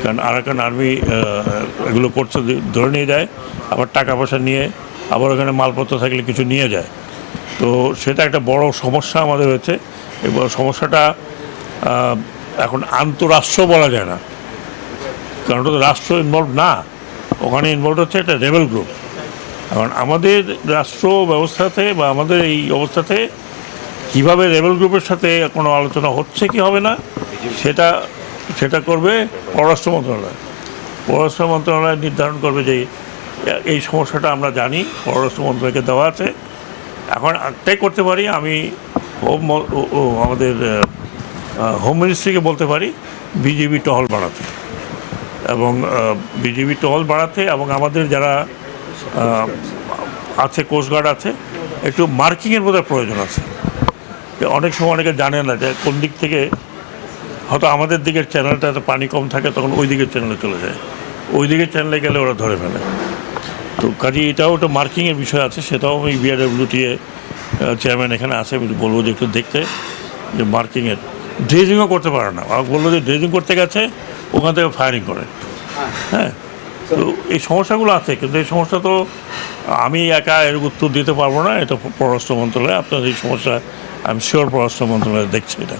কারণ Arakan army এগুলো করছে, ধরে নিয়ে যায়, আবার টাকা পয়সা নিয়ে আবার ওখানে মালপত্র থাকলে কিছু নিয়ে যায়। তো সেটা একটা বড় সমস্যা আমাদের হয়েছে। এবং সমস্যাটা এখন আন্তরাষ্ট্র বলা যায় না, কারণ ওটা তো রাষ্ট্র ইনভলভ না, ওখানে ইনভলভ হচ্ছে একটা রেবেল গ্রুপ। এখন আমাদের রাষ্ট্র ব্যবস্থাতে বা আমাদের এই অবস্থাতে কীভাবে রেবেল গ্রুপের সাথে কোনো আলোচনা হচ্ছে কি হবে না, সেটা সেটা করবে পররাষ্ট্র মন্ত্রণালয়। পররাষ্ট্র মন্ত্রণালয় নির্ধারণ করবে যে এই সমস্যাটা আমরা জানি, পররাষ্ট্র মন্ত্রণালয়কে দেওয়া আছে। এখন একটাই করতে পারি, আমি আমাদের হোম মিনিস্ট্রিকে বলতে পারি বিজিবি টহল বাড়াতে, এবং বিজিবি টহল বাড়াতে, এবং আমাদের যারা আছে কোস্টগার্ড আছে, একটু মার্কিংয়ের বোধহয় প্রয়োজন আছে। অনেক সময় অনেকে জানে না যে কোন দিক থেকে হয়তো আমাদের দিকের চ্যানেলটাতে পানি কম থাকে, তখন ওই দিকের চ্যানেলে চলে যায়, ওই দিকের চ্যানেলে গেলে ওরা ধরে ফেলে। তো কাজে এটাও একটা মার্কিংয়ের বিষয় আছে, সেটাও আমি বিআরডব্লিউটিএ চেয়ারম্যান এখানে আছে, আমি বলবো যে একটু দেখতে, যে মার্কিংয়ের ড্রেজিংও করতে পারে না। আমাকে বললো যে ড্রেজিং করতে গেছে, ওখান থেকে ফায়ারিং করে। হ্যাঁ, তো এই সমস্যাগুলো আছে, কিন্তু এই সমস্যা তো আমি একা এর উত্তর দিতে পারবো না, এটা পররাষ্ট্র মন্ত্রণালয়। আপনার এই সমস্যা আমি শিওর পররাষ্ট্র মন্ত্রণালয় দেখছি এটা।